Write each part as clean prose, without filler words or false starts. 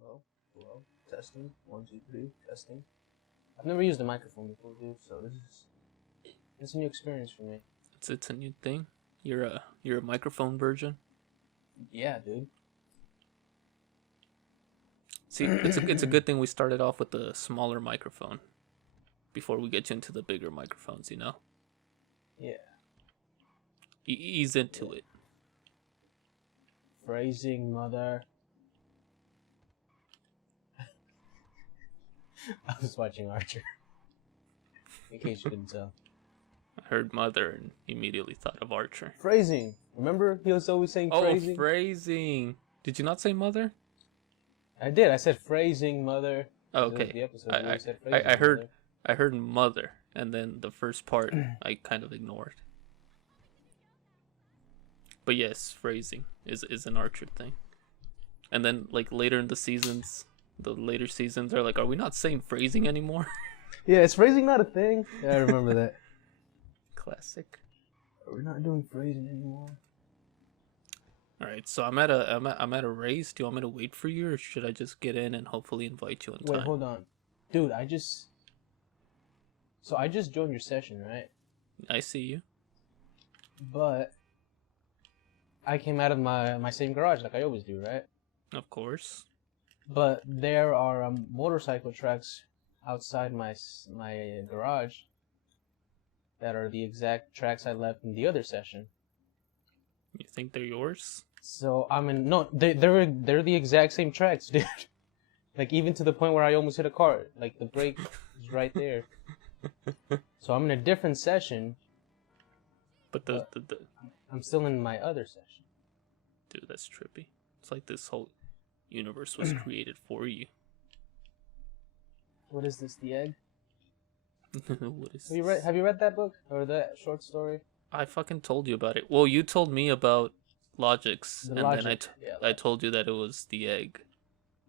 Hello. Testing. 1, 2, 3. Testing. I've never used a microphone before, dude. So it's a new experience for me. It's a new thing. You're a microphone virgin. Yeah, dude. See, it's a good thing we started off with the smaller microphone before we get you into the bigger microphones. You know. Yeah. Ease into it. Phrasing, mother. I was watching Archer. In case you couldn't tell. I heard mother and immediately thought of Archer. Phrasing. Remember, he was always saying phrasing. Oh, phrasing. Did you not say mother? I did. I said phrasing, mother. Oh, okay. The episode where we said phrasing, I heard. mother. I heard mother, and then the first part I kind of ignored. But yes, phrasing is an Archer thing. And then like later in the seasons, the later seasons are like, are we not saying phrasing anymore? Yeah, is phrasing not a thing? Yeah, I remember that. Classic. We're not doing phrasing anymore. All right, so I'm at a race. Do you want me to wait for you, or should I just get in and hopefully invite you in time? Wait, hold on, dude. I just joined your session, right? I see you. But I came out of my same garage like I always do, right? Of course. But there are motorcycle tracks outside my garage that are the exact tracks I left in the other session. You think they're yours? So they're the exact same tracks, dude. Like even to the point where I almost hit a car. Like the brake is right there. So I'm in a different session. But I'm still in my other session. Dude, that's trippy. It's like this whole universe was created for you. What is this? The Egg? What is Have you read that book or that short story? I fucking told you about it. Well, you told me about Logics, The and Logic. then I told you that it was The Egg.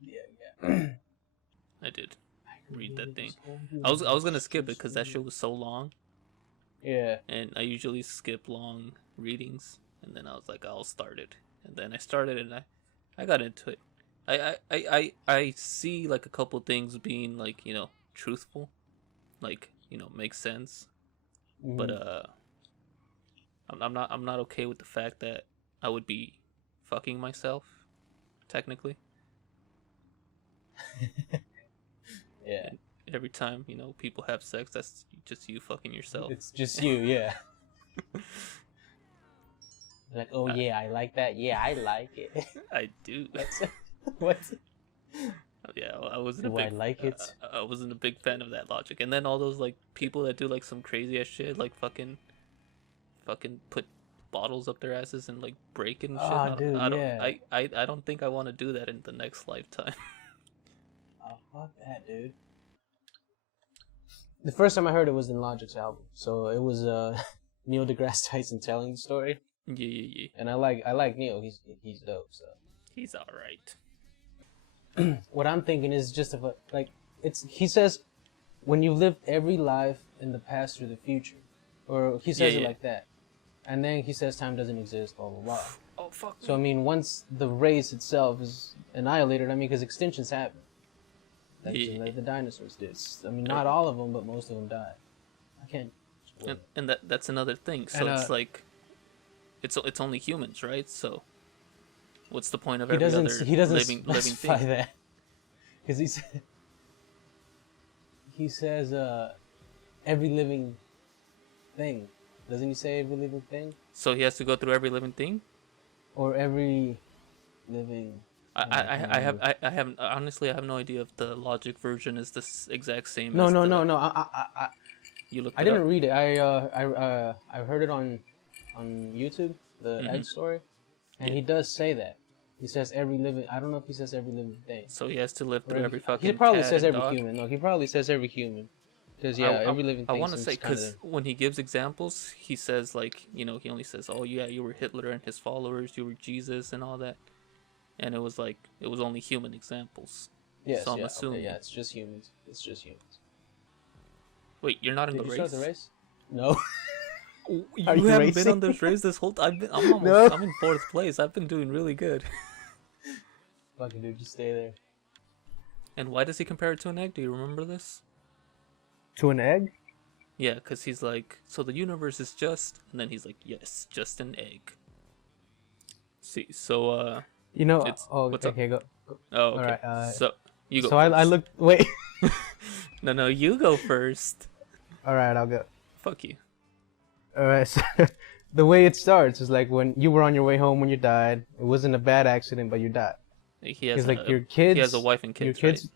The Egg, yeah. I did read that thing. I was gonna skip it because that shit was so long. Yeah. And I usually skip long readings, and then I was like, I'll start it, and then I started and I got into it. I see like a couple things being like, you know, truthful, like, you know, makes sense, but I'm not okay with the fact that I would be fucking myself, technically. Yeah. And every time, you know, people have sex, that's just you fucking yourself. It's just you, yeah. Like, oh yeah, I like that. Yeah, I like it. I do. What? Yeah, I wasn't Do a big. I like it? I wasn't a big fan of that logic. And then all those like people that do like some crazy ass shit, like fucking put bottles up their asses and like break it and shit. I don't think I want to do that in the next lifetime. Oh fuck that, dude. The first time I heard it was in Logic's album, so it was Neil deGrasse Tyson telling the story. Yeah. And I like Neil. He's dope. So He's all right. what I'm thinking is just he says when you've lived every life in the past through the future, or he says it like that, and then he says time doesn't exist, blah blah blah. Oh fuck. So I mean, once the race itself is annihilated, I mean, because extinctions happen, like the dinosaurs did. I mean, not all of them, but most of them died. I can't. And that's another thing. So it's like, it's only humans, right? So. What's the point of every other living thing? That because he says every living thing. Doesn't he say every living thing? So he has to go through every living thing, or every living. I have honestly I have no idea if the Logic version is the exact same. No. You looked. I didn't read it. I heard it on YouTube, the Egg story. And he does say that. He says every living. I don't know if he says every living thing. So he has to live through every fucking. He probably cat says and every dog. human. No, he probably says every human. Because every living thing. I want to say because when he gives examples, he says like, you know, he only says, "Oh yeah, you were Hitler and his followers. You were Jesus and all that," and it was only human examples. Yes. So I'm assuming. Okay, yeah, it's just humans. It's just humans. Wait, you're not in Did the you race? start the race? No. You Are you haven't racing? been on this race this whole time. I'm No. I'm in 4th place. I've been doing really good. Fucking dude, just stay there. And why does he compare it to an egg? Do you remember this? To an egg? Yeah, because he's like, so the universe is just, and then he's like, yes, just an egg. See, so You know. it's Oh, what's up? okay. Go. Oh, All okay. right. So you go So I first. looked. Wait. No, you go first. All right, I'll go. Fuck you. All right. So the way it starts is like when you were on your way home when you died. It wasn't a bad accident, but you died. He has Because like a your kids, he has a wife and kids, your kids, right?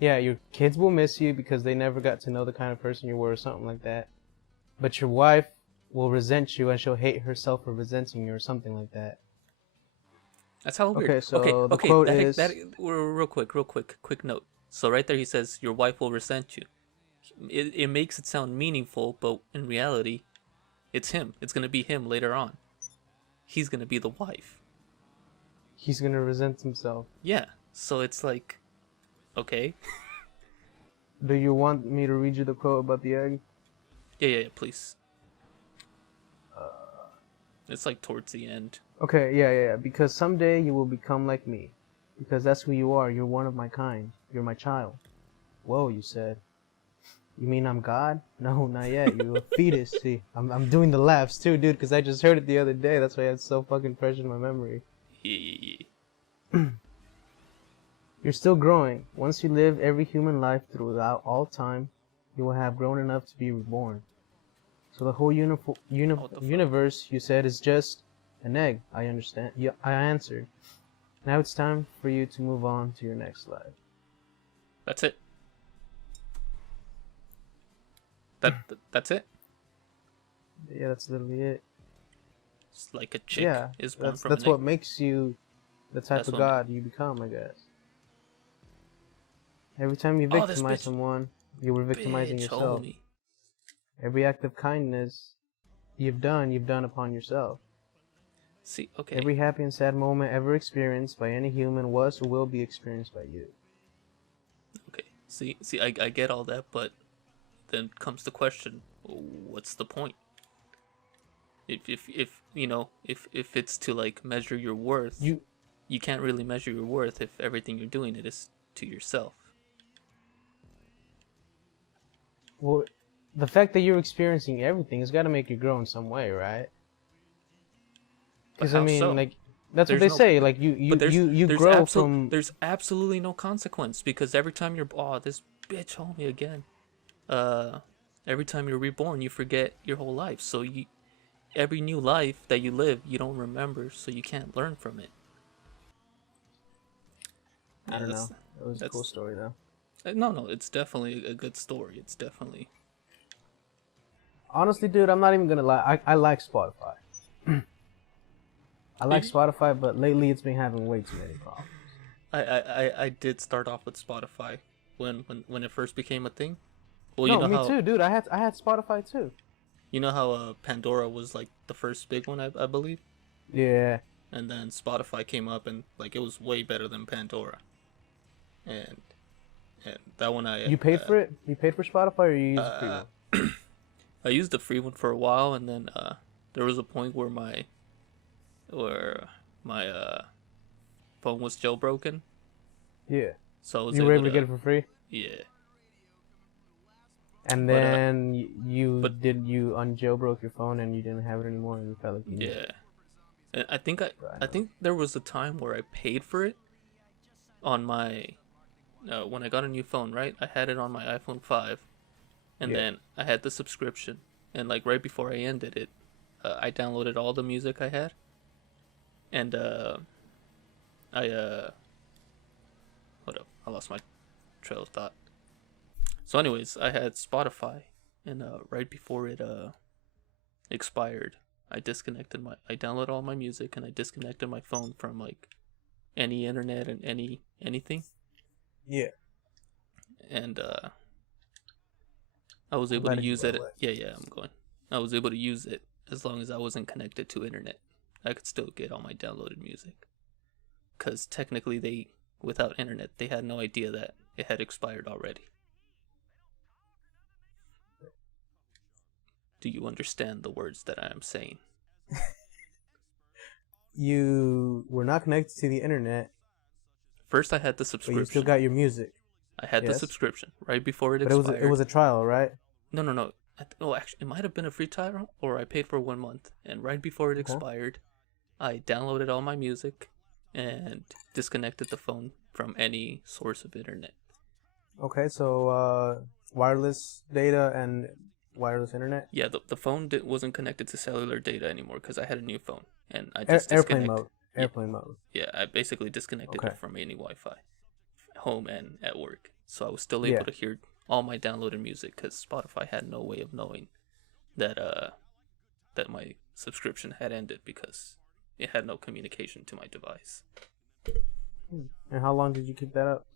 yeah, your kids will miss you because they never got to know the kind of person you were or something like that. But your wife will resent you and she'll hate herself for resenting you or something like that. That's how weird. Okay, so the Okay. quote That is, that real quick note. So right there, he says your wife will resent you. It makes it sound meaningful, but in reality, it's him. It's gonna be him later on. He's gonna be the wife. he's gonna resent himself. Yeah. So it's like, okay. Do you want me to read you the quote about the egg? Yeah, please. It's like towards the end. Okay, yeah. Because someday you will become like me. Because that's who you are. You're one of my kind. You're my child. Whoa, you said. You mean I'm God? No, not yet. You're a fetus. See, I'm doing the laughs too, dude, because I just heard it the other day. That's why it's so fucking fresh in my memory. Yeah. You're still growing. Once you live every human life throughout all time, you will have grown enough to be reborn. So the whole universe, you said, is just an egg. I understand. Yeah, I answered. Now it's time for you to move on to your next life. That's it. That's it. Yeah, that's literally it. It's like a chick is born from that's an egg. what makes you the type of god you become, I guess. Every time you victimize someone, you were victimizing yourself. Homie. Every act of kindness you've done upon yourself. See, okay. Every happy and sad moment ever experienced by any human was or will be experienced by you. Okay. See, I get all that, but then comes the question: what's the point? If you know, if it's to like measure your worth, you can't really measure your worth if everything you're doing it is to yourself. Well, the fact that you're experiencing everything has got to make you grow in some way, right? Because I mean, like that's what they say. Like you grow from. There's absolutely no consequence because every time you're this bitch homie again. Every time you're reborn, you forget your whole life. So every new life that you live, you don't remember, so you can't learn from it. I don't know. It was a cool story, though. No, it's definitely a good story. It's definitely. Honestly, dude, I'm not even gonna lie. I like Spotify. I like Spotify, but lately it's been having way too many problems. I did start off with Spotify when it first became a thing. Well, no, me too, dude. I had Spotify too. You know how Pandora was like the first big one, I believe. Yeah. And then Spotify came up, and like it was way better than Pandora. And that one You paid for it? You paid for Spotify, or you used the free one? I used the free one for a while, and then there was a point where my phone was jailbroken. Yeah. So I was you were able to get it for free? Yeah. And then you unjailbroke your phone and you didn't have it anymore and you felt like you did. Yeah. And I think there was a time where I paid for it on my when I got a new phone, right? I had it on my iPhone 5. And then I had the subscription, and like right before I ended it, I downloaded all the music I had. And hold up, I lost my trail of thought. So anyways, I had Spotify, and right before it expired, I downloaded all my music, and I disconnected my phone from like any internet and anything. Yeah. And I was able to use it. Yeah, I'm going. I was able to use it as long as I wasn't connected to internet. I could still get all my downloaded music. Because technically without internet, they had no idea that it had expired already. Do you understand the words that I am saying? You were not connected to the internet. First I had the subscription. But you still got your music. I had the Yes. subscription right before it But expired. it was a trial, right? No. Actually, it might have been a free trial, or I paid for 1 month. And right before it Okay. expired, I downloaded all my music and disconnected the phone from any source of internet. Okay, so wireless data and wireless internet. Yeah, the phone wasn't connected to cellular data anymore because I had a new phone, and I just disconnected. Airplane mode. Airplane mode. Yeah, I basically disconnected Okay. it from any Wi-Fi, home and at work. So I was still Yeah. able to hear all my downloaded music because Spotify had no way of knowing that that my subscription had ended because it had no communication to my device. And how long did you keep that up?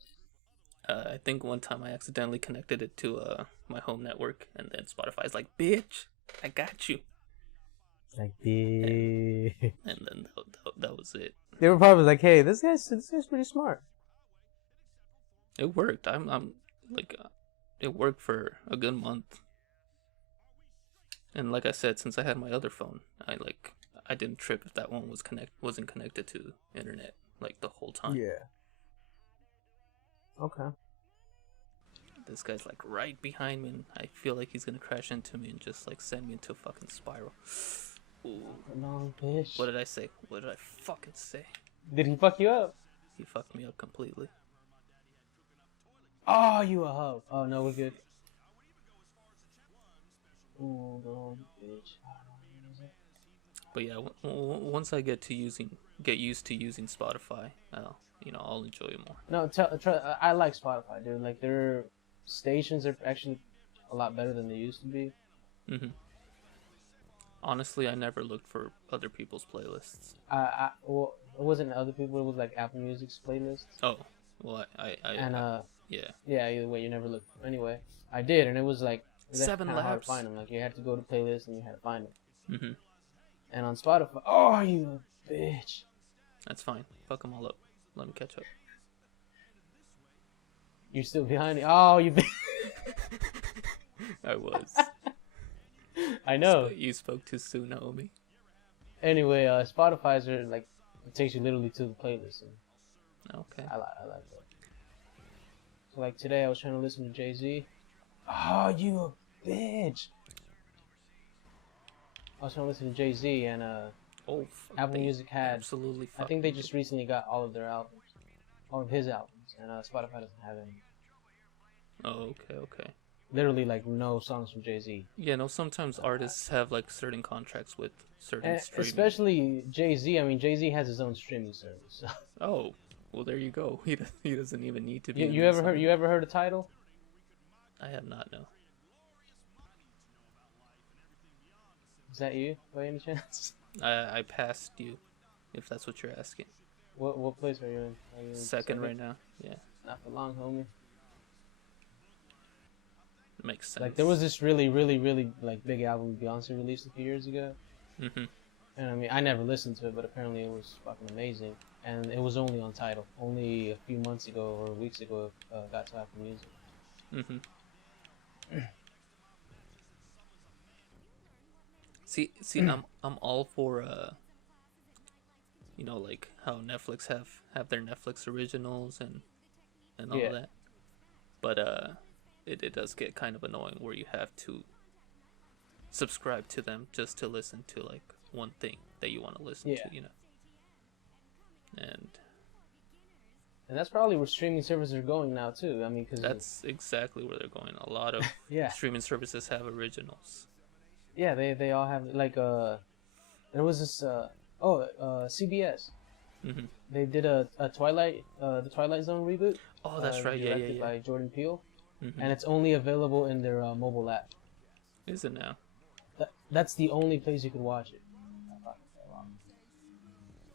I think one time I accidentally connected it to my home network, and then Spotify's like, "Bitch, I got you." Like the. And then that was it. They were probably like, "Hey, this guy's pretty smart." It worked. I'm like, it worked for a good month. And like I said, since I had my other phone, I didn't trip if that one wasn't connected to internet like the whole time. Yeah. Okay. This guy's like right behind me, and I feel like he's gonna crash into me and just like send me into a fucking spiral. Ooh. No, bitch. What did I say? What did I fucking say? Did he fuck you up? He fucked me up completely. Oh, you a hoe. Oh no, we're good. Ooh, no, bitch. But yeah, once I get used to using Spotify, I'll enjoy it more. No, I like Spotify, dude. Like their stations are actually a lot better than they used to be. Mhm. Honestly, I never looked for other people's playlists. Well, it wasn't other people. It was like Apple Music's playlists. Oh, well, yeah. Yeah. Either way, you never looked. Anyway, I did, and it was like Seven hard to Labs. find them. Like you had to go to playlists and you had to find them. Mhm. And on Spotify, oh, you a bitch. That's fine. Fuck them all up. Let me catch up. You're still behind me. Oh, you. I was. I know. You spoke too soon, Naomi. Anyway, Spotify's are like it takes you literally to the playlist. And Okay. I like that. So like today, I was trying to listen to Jay-Z. Oh, you a bitch. I was trying to listen to Jay-Z, and Apple Music had. Absolutely. I think they just recently got all of their albums, all of his albums, and Spotify doesn't have any. Oh, okay. Literally, like no songs from Jay-Z. Yeah, no. Sometimes artists have like certain contracts with certain streaming. Especially Jay-Z. I mean, Jay-Z has his own streaming service. So. Oh, well, there you go. He doesn't even need to be. You ever heard of Tidal? I have not. No. Is that you, by any chance? I passed you, if that's what you're asking. What place are you in? Are you in Second right now. Yeah. Not for long, homie. It makes sense. Like there was this really like big album Beyonce released a few years ago. Mhm. And I mean, I never listened to it, but apparently it was fucking amazing. And it was only on Tidal. Only a few months ago or weeks ago, it got to Apple Music. Mhm. See, I'm all for like how Netflix have their Netflix originals and all that. But it does get kind of annoying where you have to subscribe to them just to listen to like one thing that you want to listen to, And that's probably where streaming services are going now too. I mean, because that's exactly where they're going. A lot of streaming services have originals. Yeah, they all have like there was this CBS. Mm-hmm. They did a Twilight the Twilight Zone reboot. Oh, that's right. Directed by Jordan Peele, Mm-hmm. and it's only available in their mobile app. Is it now? That's the only place you can watch it.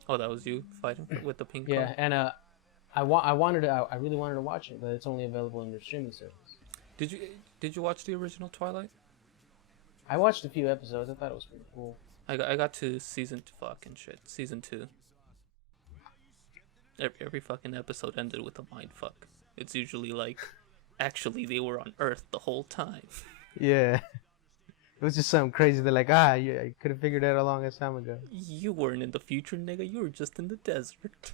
Oh, that was you fighting with the pink Yeah, card? and I really wanted to watch it, but it's only available in their streaming service. Did you watch the original Twilight? I watched a few episodes. I thought it was pretty cool. I got to season 2. Every fucking episode ended with a mind fuck. It's usually like, actually they were on Earth the whole time. Yeah. It was just something crazy. They're like, I could have figured that a long time ago. You weren't in the future, nigga. You were just in the desert.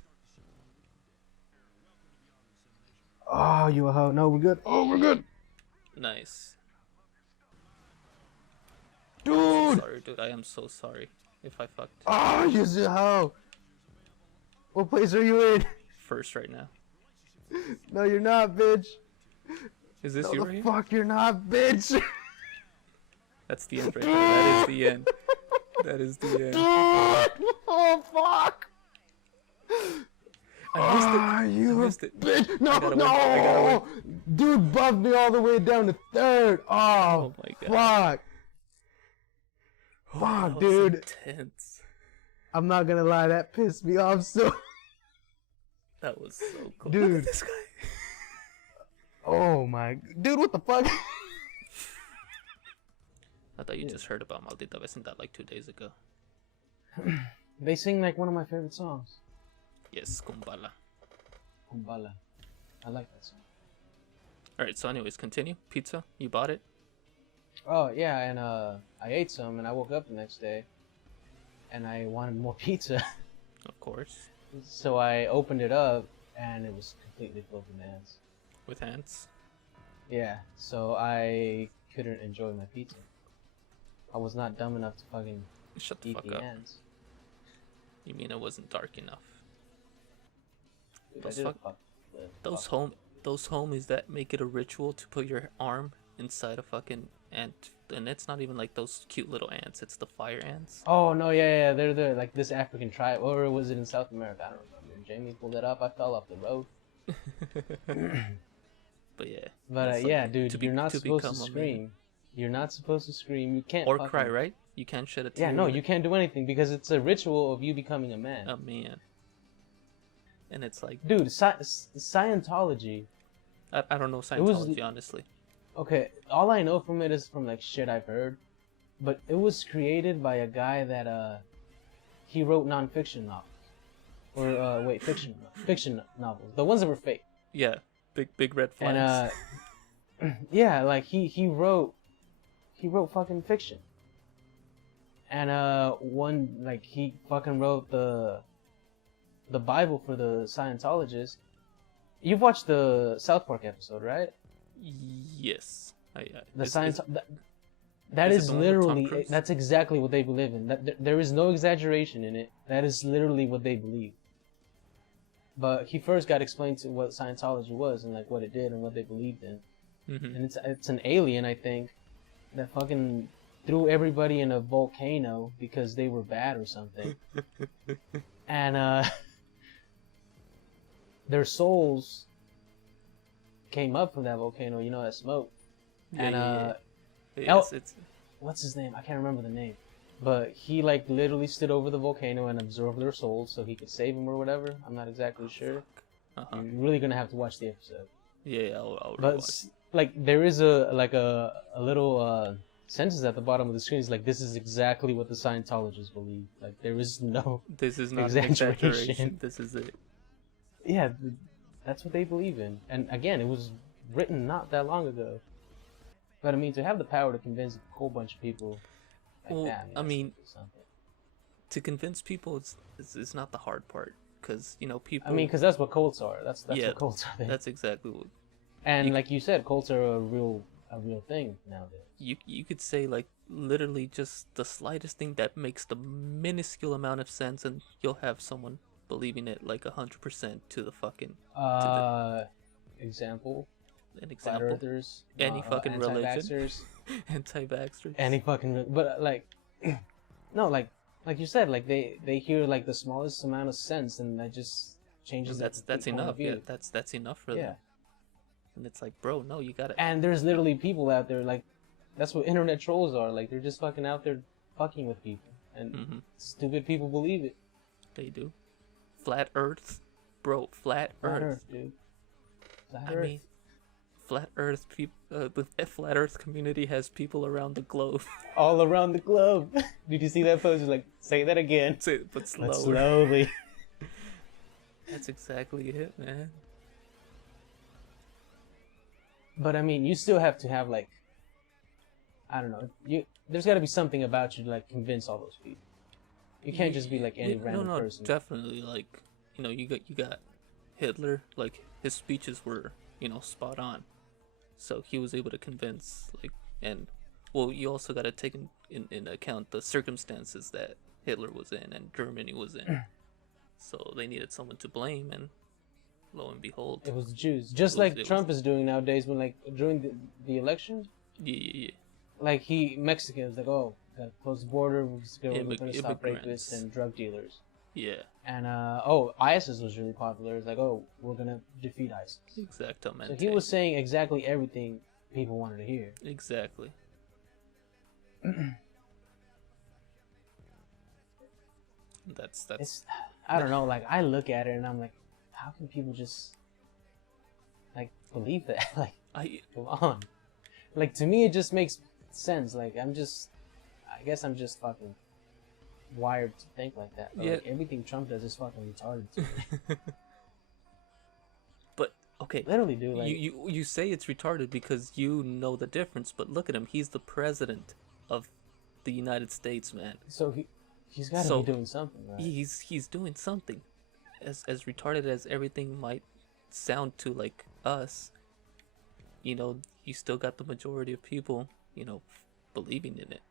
Oh, you a hoe. No, we're good. Oh, we're good. Nice. Dude! I'm so sorry, dude. I am so sorry if I fucked. Oh, you're a hoe. What place are you in? First right now. No, you're not, bitch. Is this No, you the right here? fuck you're not, bitch. That's the end right there. That is the end. That is the end. Oh, fuck. I missed it. You I missed it. bitch. No, I gotta no. win. Dude bumped me all the way down to third. Oh, my god. fuck. Oh, Fuck, that was dude. intense. I'm not gonna lie, that pissed me off so. That was so cool. Dude. Look at this guy. Oh my. Dude, what the fuck? I thought you just heard about Maldita Vecindad like 2 days ago. They sing like one of my favorite songs. Yes, Kumbala. Kumbala. I like that song. Alright, so anyways, continue. Pizza, you bought it? Oh yeah, and I ate some and I woke up the next day and I wanted more pizza. Of course. So I opened it up and it was completely filled with ants. With ants? Yeah, so I couldn't enjoy my pizza. I was not dumb enough to fucking Shut the eat fuck the up. ants. You mean it wasn't dark enough? Dude, Those I did fuck- fuck- Those homies that make it a ritual to put your arm inside a fucking ant, and it's not even like those cute little ants, it's the fire ants. Oh no, yeah, they're like this African tribe, or was it in South America? I don't remember. Jamie pulled it up. I fell off the road. But yeah. But it's yeah, like, dude, you're not supposed to become a man. scream. You're not supposed to scream. You can't Or fucking... cry, right? You can't shed a tear. Yeah, no, either. you can't do anything because it's a ritual of you becoming a man. A man. And it's like, Dude, Scientology. I don't know Scientology, honestly. Okay, all I know from it is from like shit I've heard, but it was created by a guy that he wrote non-fiction novels, or wait, fiction novels, the ones that were fake. Yeah, big red flags. And yeah, like he wrote fucking fiction. And one like he fucking wrote the Bible for the Scientologists. You've watched the South Park episode, right? Yes. The science that is literally that's exactly what they believe in. There is no exaggeration in it. That is literally what they believe. But he first got explained to what Scientology was and like what it did and what they believed in. Mm-hmm. And it's an alien, I think, that fucking threw everybody in a volcano because they were bad or something. And their souls came up from that volcano, you know, that smoke. Yeah, And yes, it's what's his name? I can't remember the name. But he like literally stood over the volcano and absorbed their souls so he could save them or whatever. I'm not exactly sure. You're really gonna have to watch the episode. Yeah, I'll But watch. like there is a little sentence at the bottom of the screen. It's like, this is exactly what the Scientologists believe. Like there is no This is not exaggeration. an exaggeration. This is it. Yeah, that's what they believe in. And again, it was written not that long ago. But I mean, to have the power to convince a whole bunch of people like Well, that, I mean, that's something. to convince people, it's not the hard part, because you know people. I mean, because that's what cults are. That's yeah, what cults are. That's exactly what. And like you said, cults are a real thing nowadays. You could say like literally just the slightest thing that makes the minuscule amount of sense, and you'll have someone believing it like 100% to the fucking. Example. An example. Flat earthers. Any fucking religion. Anti-vaxxers. Anti-vaxxers. Any fucking, but like, no, like you said, like they hear like the smallest amount of sense, and that just changes. That's enough. Yeah, that's enough for them. And it's like, bro, no, you gotta. And there's literally people out there like, that's what internet trolls are. Like they're just fucking out there fucking with people, and stupid people believe it. They do. Flat Earth, bro. Flat Earth, dude. I mean, Flat Earth people. The Flat Earth community has people around the globe. All around the globe. Did you see that post? Like, say that again. Say it, but slower. But slowly. That's exactly it, man. But I mean, you still have to have like, I don't know. There's got to be something about you to like convince all those people. You can't just be like any random person. Definitely. Like, you know, you got Hitler. Like his speeches were spot on. So he was able to convince, like, and well, you also got to take in account the circumstances that Hitler was in and Germany was in. So they needed someone to blame, and lo and behold, it was the Jews. Just like Trump is doing nowadays when, like, during the election. Yeah. Like, Mexicans, like, oh, gotta close the border, we're gonna stop rapists and drug dealers. Yeah. And, ISIS was really popular. It's like, oh, we're gonna defeat ISIS. Exactamente. So he was saying exactly everything people wanted to hear. Exactly. That's I don't know, like, I look at it and I'm like, how can people just, like, believe that? Like, come on. Like, to me, it just makes sense. Like, I guess I'm just fucking wired to think like that. But, like, everything Trump does is fucking retarded to me. But, okay. Literally, dude. Like, you say it's retarded because you know the difference, but look at him. He's the president of the United States, man. So he's got to be doing something, right? He's doing something. As retarded as everything might sound to, like, us, you still got the majority of people, believing in it.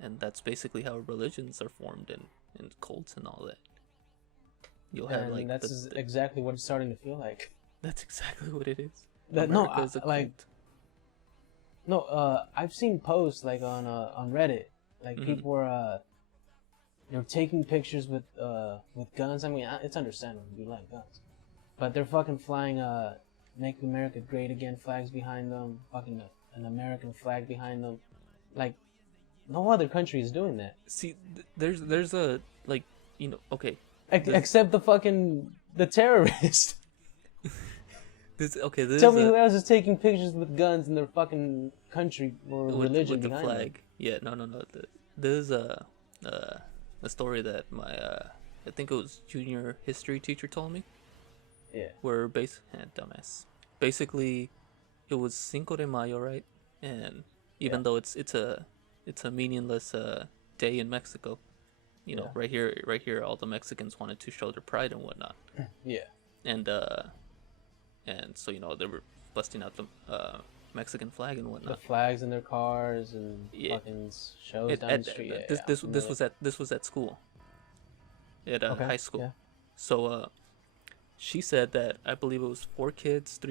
And that's basically how religions are formed and cults and all that. You'll have, like, that's exactly what it's starting to feel like. That's exactly what it is. I've seen posts, like, on Reddit, like, people are they're taking pictures with guns. I mean, it's understandable, we like guns, but they're fucking flying "Make America Great Again" flags behind them, fucking an American flag behind them. Like, no other country is doing that. See, there's a, like, okay, except the terrorists. Tell me who else is taking pictures with guns in their fucking country or religion with the behind flag. them. Yeah, no. There's a story that my I think it was junior history teacher told me. Yeah. Where dumbass. Basically, it was Cinco de Mayo, right? And even though it's a meaningless day in Mexico, right here, all the Mexicans wanted to show their pride and whatnot. Yeah. And so they were busting out the Mexican flag and whatnot. The flags in their cars and fucking shows down the street. This was at school, at high school. Yeah. So she said that I believe it was 3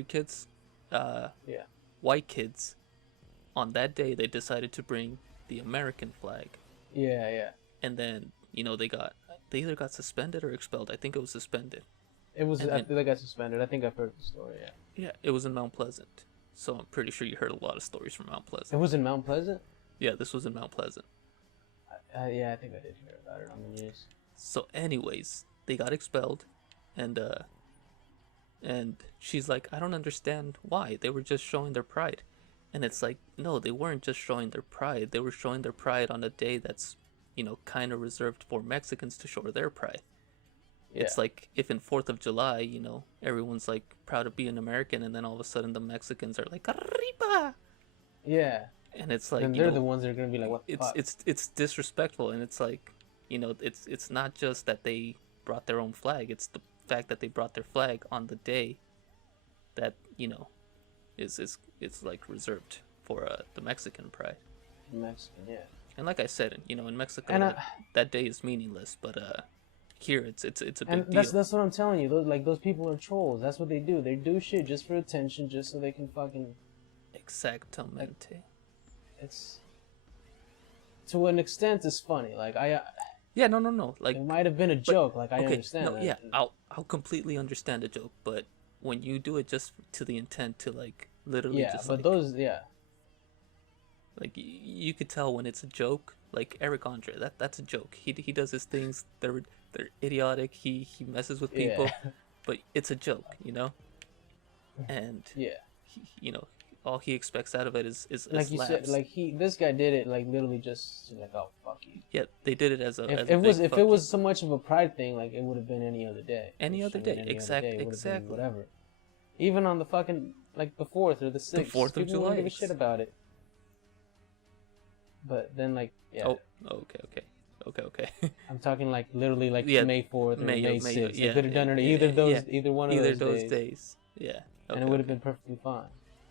kids, white kids. On that day, they decided to bring the American flag. Yeah. And then they either got suspended or expelled. I think it was suspended. It was. I think they got suspended. I think I've heard the story. Yeah. Yeah, it was in Mount Pleasant. So I'm pretty sure you heard a lot of stories from Mount Pleasant. It was in Mount Pleasant? Yeah, this was in Mount Pleasant. Yeah, I think I did hear about it on the news. So anyways, they got expelled, and she's like, I don't understand why. They were just showing their pride. And it's like, no, they weren't just showing their pride. They were showing their pride on a day that's, kind of reserved for Mexicans to show their pride. It's like if in 4th of July, everyone's like proud of being American, and then all of a sudden the Mexicans are like, arriba! Yeah. And it's like, and they're the ones that are gonna be like, what the fuck? It's disrespectful, and it's like, it's not just that they brought their own flag. It's the fact that they brought their flag on the day that is like reserved for the Mexican pride. Mexican, yeah. And like I said, in Mexico, that day is meaningless, but here it's a big deal. That's what I'm telling you. Those people are trolls. That's what they do. They do shit just for attention, just so they can fucking. Exactamente. It's to an extent it's funny. Like Yeah, no. Like it might have been a joke. Like I understand. No, yeah, I'll completely understand a joke, but when you do it just to the intent to like literally just but those like you could tell when it's a joke. Like Eric Andre, that's a joke. He does his things. They're idiotic. He messes with people, but it's a joke, And he, all he expects out of it is like you laughs. said, this guy did it like literally just like, oh fuck you. Yeah, they did it as a. If it was so much of a pride thing, like it would have been any other day. Exactly. Whatever. Even on the fucking like the 4th or the 6th, the 4th of July, wouldn't give a shit about it. But then Oh, okay. I'm talking like literally like May 4th or May 6th. They could have done it either one of those days. Yeah. and it would have been perfectly fine.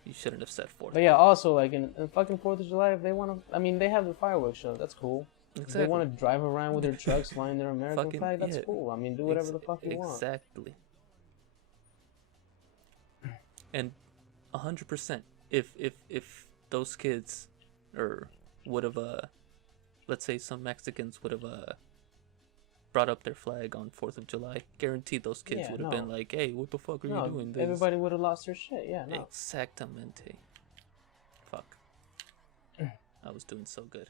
You shouldn't have said 4th. But yeah, also like in fucking 4th of July, if they want to, I mean, they have the fireworks show. That's cool. Exactly. If they want to drive around with their trucks flying their American flag, that's cool. I mean, do whatever the fuck you want. Exactly. And 100%, if those kids, or would have, let's say some Mexicans would have brought up their flag on 4th of July, guaranteed those kids would have been like, hey, what the fuck are you doing? This? Everybody would have lost their shit. Yeah, no. Exactamente. Fuck. I was doing so good.